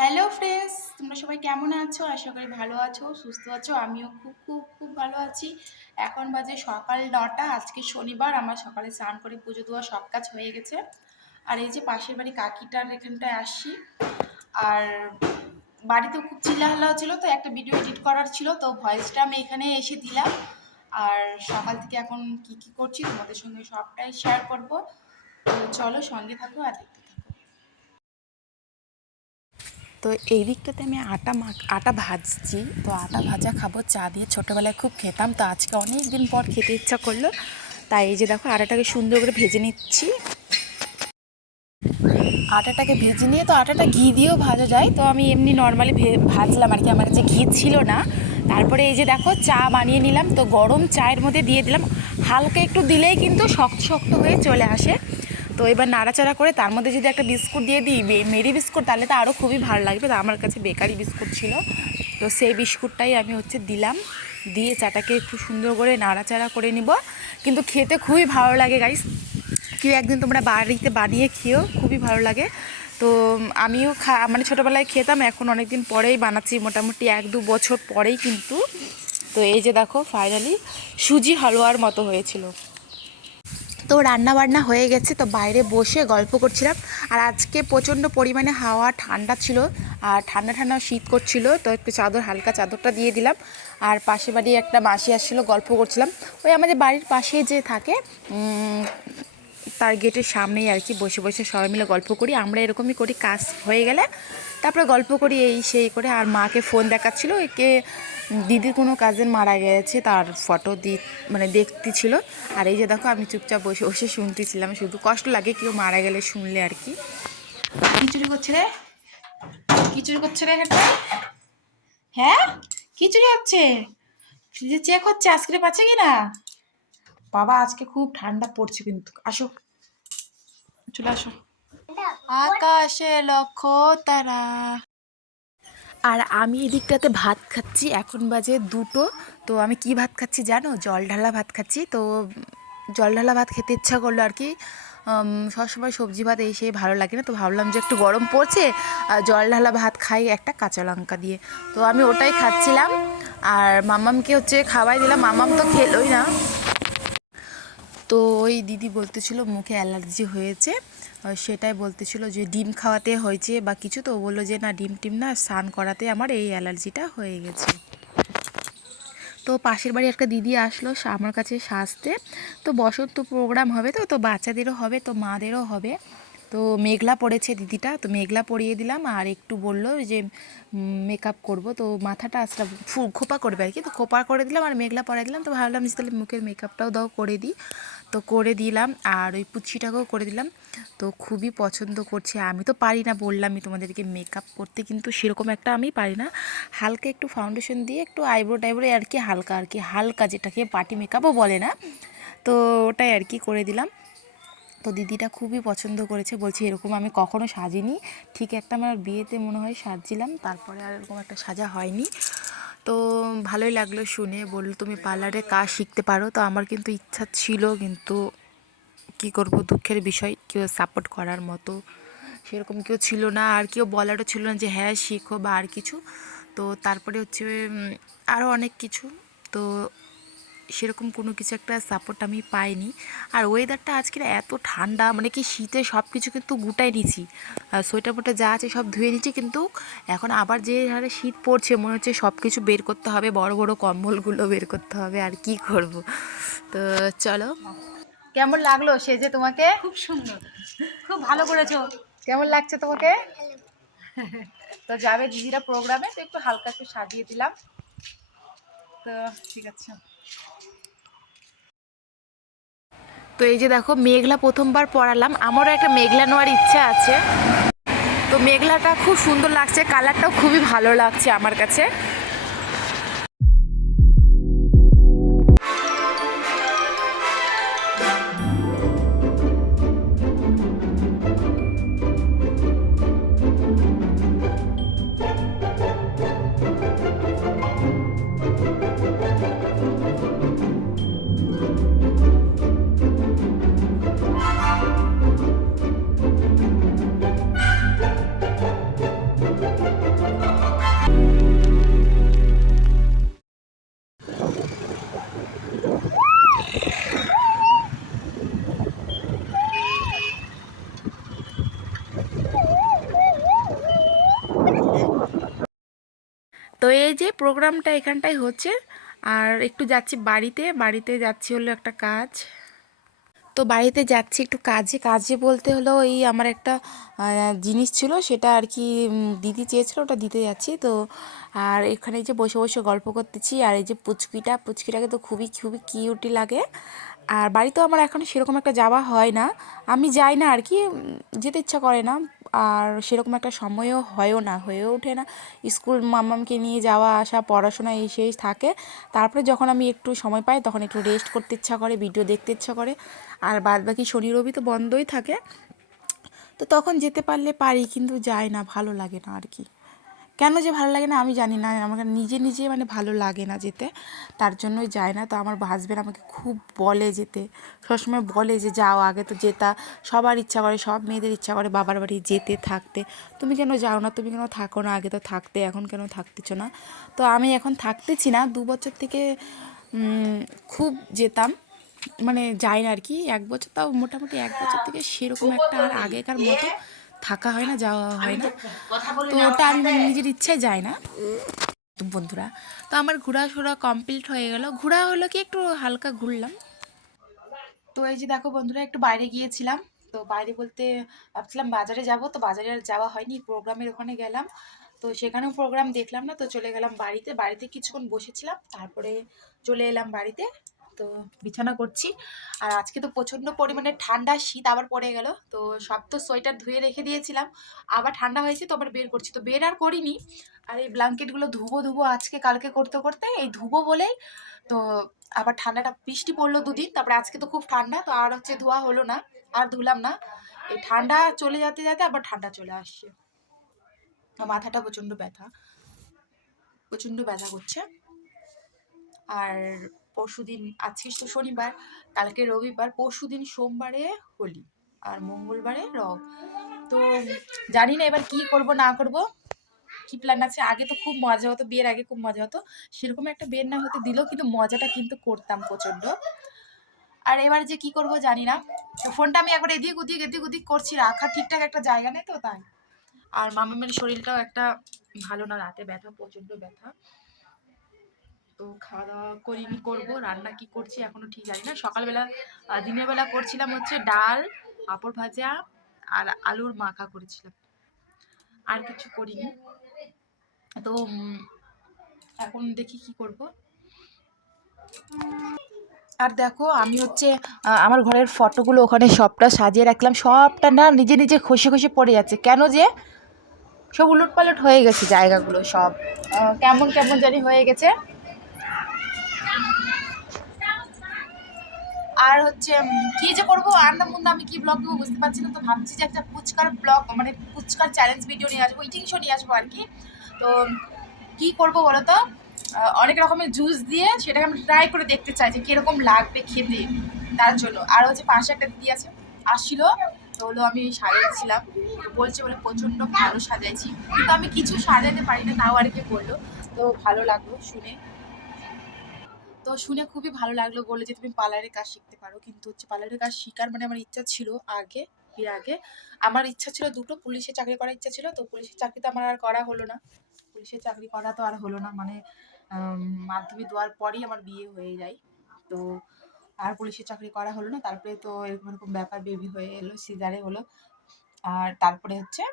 Hello friends, তোমরা সবাই কেমন আছো? আশা করি ভালো আছো, সুস্থ আছো। আমিও খুব খুব খুব ভালো আছি। এখন বাজে সকাল 9টা। আজকে শনিবার। আমার সকালে স্নান করে পুজো দেওয়া সব কাজ হয়ে গেছে। আর এই যে পাশের বাড়ি কাকিটার এখানটায় আসছি। আর বাড়িতেও খুব চিল্লাহাল্লা হচ্ছিলো, তো একটা ভিডিও এডিট করার ছিল, তো ভয়েসটা আমি এখানে এসে দিলাম। আর সকাল থেকে এখন কি কি করছি তোমাদের সঙ্গে সবটাই শেয়ার করব। তো চলো সঙ্গে থাকো আর দেখতে থাকো। তো এই দিকটাতে আমি আটা ভাজছি। তো আটা ভাজা খাবো চা দিয়ে, ছোটোবেলায় খুব খেতাম। তো আজকে অনেক দিন পর খেতে ইচ্ছা করলো, তাই এই যে দেখো আটাটাকে সুন্দর করে ভেজে নিচ্ছি। আটাটাকে ভেজে নিয়ে, তো আটাটা ঘি দিয়েও ভাজা যায়, তো আমি এমনি নর্মালি ভাজলাম আর কি, আমার কাছে ঘি ছিল না। তারপরে এই যে দেখো চা বানিয়ে নিলাম, তো গরম চায়ের মধ্যে দিয়ে দিলাম। হালকা একটু দিলেই কিন্তু শক্ত শক্ত হয়ে চলে আসে। তো এবার নাড়াচাড়া করে তার মধ্যে যদি একটা বিস্কুট দিয়ে দিই, মেরি বিস্কুট, তাহলে তো আরও খুবই ভালো লাগবে। তো আমার কাছে বেকারি বিস্কুট ছিল, তো সেই বিস্কুটটাই আমি দিলাম। দিয়ে চাটাকে খুব সুন্দর করে নাড়াচাড়া করে নিব। কিন্তু খেতে খুবই ভালো লাগে গাইস, কেউ একদিন তোমরা বাড়িতে বানিয়ে খেয়েও, খুবই ভালো লাগে। তো আমিও মানে ছোটোবেলায় খেতাম, এখন অনেক দিন পরেই বানাচ্ছি, মোটামুটি 1-2 বছর পরেই কিন্তু। তো এই যে দেখো ফাইনালি সুজি হালুয়ার মতো হয়েছিল। তো রান্না বান্না হয়ে গেছে, তো বাইরে বসে গল্প করছিলাম। আর আজকে প্রচণ্ড পরিমাণে হাওয়া, ঠান্ডা ছিল, আর ঠান্ডা ঠান্ডা শীত করছিল, তো একটু চাদর, হালকা চাদরটা দিয়ে দিলাম। আর পাশে বাড়ি একটা মাসি আসছিলো, গল্প করছিলাম। ওই আমাদের বাড়ির পাশে যে থাকে, তার গেটের সামনেই আর কি, বসে বসে সবাই মিলে গল্প করি। আমরা এরকমই করি, কাজ হয়ে গেলে তারপরে গল্প করি, এই সেই করে। আর মাকে ফোন দেখাচ্ছিলো, একে দিদির কোনো কাজিন মারা গেছে, তার ফটো মানে দেখতেছিল। আর এই যে দেখো আমি চুপচাপ বসে বসে শুনতেছিলাম। শুধু কষ্ট লাগে কেউ মারা গেলে শুনলে আর কি। খিচুড়ি করছে রে, খিচুড়ি করছে রে, হ্যাঁ খিচুড়ি হচ্ছে, ফ্রিজে চেক হচ্ছে আইসক্রিম আছে কিনা। বাবা আজকে খুব ঠান্ডা পড়ছে কিন্তু, আসো চলে আসো। আকাশে লক্ষ্য তারা। আর আমি এদিকটাতে ভাত খাচ্ছি, এখন বাজে 2টো। তো আমি কি ভাত খাচ্ছি জানো? জল ঢালা ভাত খাচ্ছি। তো জল ঢালা ভাত খেতে ইচ্ছা করলো আর কি। সবসময় সবজি ভাত এই সেই ভালো লাগে না, তো ভাবলাম যে একটু গরম পড়ছে, জল ঢালা ভাত খাই একটা কাঁচা লঙ্কা দিয়ে। তো আমি ওটাই খাচ্ছিলাম, আর মামামকে খাওয়াই দিলাম। মামাম তো খেলোই না। তো ওই দিদি বলতেছিল মুখে অ্যালার্জি হয়েছে, সেটাই বলতেছিল যে ডিম খাওয়াতে হয়েছে বা কিছু। তো বললো যে না, ডিম টিম না, স্নান করাতে আমার এই অ্যালার্জিটা হয়ে গেছে। তো পাশের বাড়ি একটা দিদি আসলো আমার কাছে সাজতে। তো বসন্ত প্রোগ্রাম হবে, তো তো বাচ্চাদেরও হবে, তো মাদেরও হবে। তো মেঘলা পড়েছে দিদিটা, তো মেঘলা পরিয়ে দিলাম। আর একটু বললো যে মেকআপ করব, তো মাথাটা আজটা খোপা করবে আর কি, তো খোপা করে দিলাম আর মেঘলা পরাই দিলাম। তো ভাবলাম যে তাহলে মুখের মেকআপটাও দাও করে দিই, তো করে দিলাম। আর ওই পুচ্ছিটাকেও করে দিলাম। তো খুবই পছন্দ করছে। আমি তো পারি না, বললামই তোমাদেরকে, মেকআপ করতে কিন্তু সেরকম একটা আমি পারি না। হালকা একটু ফাউন্ডেশন দিয়ে একটু আইব্রো টাইব্রো আর কি, হালকা যেটাকে পার্টি মেকআপও বলে না, তো ওটাই আর কি করে দিলাম। তো দিদিটা খুবই পছন্দ করেছে, বলছি এরকম আমি কখনো সাজিনি। ঠিক একটা আমার বিয়েতে মনে হয় সাজছিলাম, তারপরে আর এরকম একটা সাজা হয়নি। তো ভালোই লাগলো শুনে। বললো তুমি পার্লারে কাজ শিখতে পারো। তো আমার কিন্তু ইচ্ছা ছিল, কিন্তু কি করব, দুঃখের বিষয়, কেউ সাপোর্ট করার মতো সেরকম কেউ ছিল না, আর কেউ বলারও ছিল না যে হ্যাঁ শিখো বা আর কিছু। তো তারপরে আরও অনেক কিছু, তো সেরকম কোনো কিছু একটা সাপোর্ট আমি পাইনি। আর ওয়েদারটা আজকের এত ঠান্ডা, মানে কি শীতে সব কিছু কিন্তু গুটাই নিচ্ছি, সোয়েটার মোটা যা আছে সব ধুয়ে নিচ্ছি। কিন্তু এখন আবার যে হারে শীত পড়ছে, মনে হচ্ছে সব কিছু বের করতে হবে, বড় বড় কম্বলগুলো বের করতে হবে, আর কি করব। তো চলো, কেমন লাগলো সেজে তোমাকে? খুব সুন্দর, খুব ভালো করেছো। কেমন লাগছে তোমাকে? তো যাবে দিদিরা প্রোগ্রামে, তো একটু হালকা একটু সাজিয়ে দিলাম। তো ঠিক আছে। তো এই যে দেখো মেঘলা প্রথমবার পরালাম, আমারও একটা মেঘলা নেওয়ার ইচ্ছা আছে। তো মেঘলাটা খুব সুন্দর লাগছে, কালারটাও খুবই ভালো লাগছে আমার কাছে। তো এই যে প্রোগ্রামটা এখানটাই হচ্ছে, আর একটু যাচ্ছি বাড়িতে, বাড়িতে যাচ্ছি হলো একটা কাজ। তো বাড়িতে যাচ্ছি একটু কাজে, কাজে বলতে হলো এই আমার একটা জিনিস ছিল সেটা আর কি দিদি চেয়েছিল, ওটা দিতে যাচ্ছি। তো আর এখানে এই যে বসে বসে গল্প করতেছি, আর এই যে পুচকিটাকে তো খুবই খুবই কিউটি লাগে। আর বাড়িতেও আমার এখন সেরকম একটা যাওয়া হয় না, আমি যাই না আর কি, যেতে ইচ্ছা করে না। আর সেরকম একটা সময়ও হয়েও না, হয়ে ওঠে না। স্কুল মাম্মামকে নিয়ে যাওয়া আসা, পড়াশোনা এই সেই থাকে। তারপরে যখন আমি একটু সময় পাই তখন একটু রেস্ট করতে ইচ্ছা করে, ভিডিও দেখতে ইচ্ছা করে। আর বাদ বাকি শনি রবি তো বন্ধই থাকে, তো তখন যেতে পারলে পারি, কিন্তু যাই না, ভালো লাগে না আর কি। কেন যে ভালো লাগে না আমি জানি না, আমাকে নিজে নিজে মানে ভালো লাগে না যেতে, তার জন্যই যায় না। তো আমার হাজবেন্ড আমাকে খুব বলে যেতে, সবসময় বলে যে যাও, আগে তো যেতা, সবার ইচ্ছা করে, সব মেয়েদের ইচ্ছা করে বাবার বাড়ি যেতে থাকতে, তুমি কেন যাও না, তুমি কেন থাকো না, আগে তো থাকতে, এখন কেন থাকতেছো না। তো আমি এখন থাকতেছি না 2 বছর থেকে, খুব যেতাম, মানে যাই না আর কি। 1 বছর, তাও মোটামুটি 1 বছর থেকে সেরকম একটা আর আগেকার মতো থাকা হয় না, যাওয়া হয় না। তো ওটা আমি মানে নিজের ইচ্ছায় যাই না। তো বন্ধুরা, তো আমার ঘোরাফেরা কমপ্লিট হয়ে গেল, ঘোরা হলো কি একটু হালকা ঘুরলাম। তো এই যে দেখো বন্ধুরা, একটু বাইরে গিয়েছিলাম। তো বাইরে বলতে ভাবছিলাম বাজারে যাব, তো বাজারে আর যাওয়া হয়নি, প্রোগ্রামের ওখানে গেলাম। তো সেখানেও প্রোগ্রাম দেখলাম না, তো চলে গেলাম বাড়িতে, বাড়িতে কিছুক্ষণ বসেছিলাম, তারপরে চলে এলাম বাড়িতে। তো বিছানা করছি। আর আজকে তো প্রচণ্ড পরিমাণে ঠান্ডা, শীত আবার পড়ে গেল। তো সব তো সোয়েটার ধুয়ে রেখে দিয়েছিলাম, আবার ঠান্ডা হয়েছে, তো আবার বের করছি, তো বের আর করিনি। আর এই ব্ল্যাঙ্কেটগুলো ধুবো ধুবো আজকে কালকে করতে করতে, এই ধুবো বলেই তো আবার ঠান্ডাটা, বৃষ্টি পড়লো 2 দিন, তারপরে আজকে তো খুব ঠান্ডা, তো আর হচ্ছে ধোয়া হলো না, আর ধুলাম না। এই ঠান্ডা চলে যেতে যেতে আবার ঠান্ডা চলে আসছে। মাথাটা প্রচণ্ড ব্যথা, প্রচণ্ড ব্যথা করছে। আর পরশুদিন, আজকে তো শনিবার, কালকে রবিবার, পরশুদিন সোমবারে হোলি, আর মঙ্গলবারে রব। তো জানি না এবার কি করব না করব, কি প্ল্যান আছে। আগে তো খুব মজা হতো, বিয়ের আগে খুব মজা হতো, সেরকম একটা বিয়ে না হতে দিলেও কিন্তু মজাটা কিন্তু করতাম প্রচণ্ড। আর এবার যে কি করব জানি না, ফোনটা আমি একবার এদিক ওদিক করছি, রাখা ঠিকঠাক একটা জায়গা নেই তো তাই। আর মামামের শরীরটাও একটা ভালো না, রাতে ব্যথা, প্রচণ্ড ব্যথা। তো খাওয়া দাওয়া করিনি, করবো, রান্না কি করছি এখনো ঠিক জানি না। সকালবেলা দিনের বেলা করছিলাম হচ্ছে ডাল, পাঁপড় ভাজা আর আলুর মাখা করেছিলাম, আর কিছু করিনি। তো এখন দেখি কি করব। আর দেখো আমি হচ্ছে আমার ঘরের ফটোগুলো ওখানে সবটা সাজিয়ে রাখলাম, সবটা না নিজে নিজে খসে খসে পড়ে যাচ্ছে, কেন যে সব উলট পালট হয়ে গেছে জায়গাগুলো, সব কেমন কেমন জানি হয়ে গেছে। আর হচ্ছে কি যে করবো, আন্না মুন্না আমি কি ব্লগ দেবো বুঝতে পারছি না। তো ভাবছি যে একটা ফুচকার ব্লগ, মানে ফুচকার চ্যালেঞ্জ ভিডিও নিয়ে আসবো, ইটিং শো নিয়ে আসবো আর কি। তো কি করবো বলো তো, অনেক রকমের জুস দিয়ে সেটাকে আমি ট্রাই করে দেখতে চাই যে কিরকম লাগবে খেতে, তার জন্য। আর হচ্ছে পাশে একটা দিদি আছে, আসছিল, তো হলো আমি সাজাচ্ছিলাম, বলছে বলে প্রচণ্ড ভালো সাজাইছি, কিন্তু আমি কিছু সাজাতে পারি না, তাও আর কি বললো। তো ভালো লাগলো শুনে, তো শুনে খুবই ভালো লাগলো, বলে যে তুমি পার্লারের কাজ শিখতে পারো। কিন্তু হচ্ছে পার্লারের কাজ শেখার মানে আমার ইচ্ছা ছিল আগে, এর আগে আমার ইচ্ছা ছিল দুটো, পুলিশের চাকরি করার ইচ্ছা ছিল, তো পুলিশের চাকরি তো আমার আর করা হলো না, পুলিশের চাকরি করা তো আর হলো না, মানে মাধ্যমিক দেওয়ার পরই আমার বিয়ে হয়ে যায়। তো আর পুলিশের চাকরি করা হলো না, তারপরে তো এরকম এরকম ব্যাপার, বেবি হয়ে এলো, সিজারে হলো। আর তারপরে হচ্ছে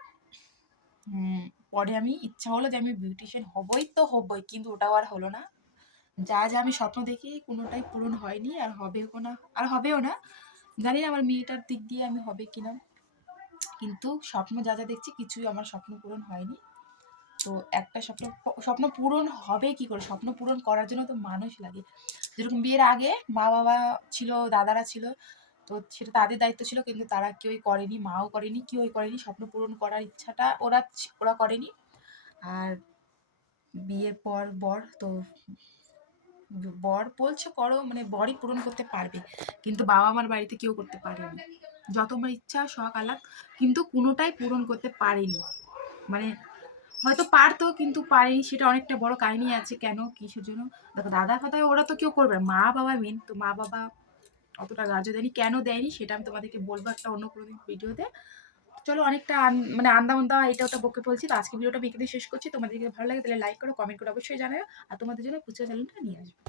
পরে আমি ইচ্ছা হলো যে আমি বিউটিশিয়ান হবই তো হবই, কিন্তু ওটাও আর হলো না। যা যা আমি স্বপ্ন দেখি কোনোটাই পূরণ হয়নি, আর হবেও না, আর হবেও না। জানি না আমার মেয়েটার দিক দিয়ে আমি হবে কিনা, কিন্তু স্বপ্ন যা যা দেখছি কিছুই আমার স্বপ্ন পূরণ হয়নি। তো একটা স্বপ্ন, স্বপ্ন পূরণ হবে কি করে, স্বপ্ন পূরণ করার জন্য তো মানুষ লাগে। যেরকম বিয়ের আগে মা বাবা ছিল, দাদারা ছিল, তো সেটা তাদের দায়িত্ব ছিল, কিন্তু তারা কেউই করেনি, মাও করেনি, কেউই করেনি, স্বপ্ন পূরণ করার ইচ্ছাটা ওরা ওরা করেনি। আর বিয়ের পর বর তো, বর বলছে করো, মানে বরই পূরণ করতে পারবে, কিন্তু বাবা মার বাড়িতে কেউ করতে পারেনি। যত আমার ইচ্ছা শখ আলাপ, কিন্তু কোনোটাই পূরণ করতে পারেনি, মানে হয়তো পারতো কিন্তু পারেনি, সেটা অনেকটা বড় কাহিনী আছে, কেন কিসের জন্য। দেখো দাদা ফাদা ওরা তো কেউ করবে না, মা বাবা মেন, তো মা বাবা অতটা গ্রাহ্য দেয়নি, কেন দেয়নি সেটা আমি তোমাদেরকে বলবো একটা অন্য কোনো দিন ভিডিওতে। চলো অনেকটা মানে আন্দা এটা ওটা বকে বলছি। তো আজকে ভিডিওটা আমি এখানেই শেষ করছি। তোমাদের যদি ভালো লাগে তাহলে লাইক করো, কমেন্ট করে অবশ্যই জানাও। আর তোমাদের জন্য ফুচকা চ্যানেলটা নিয়ে আসবো।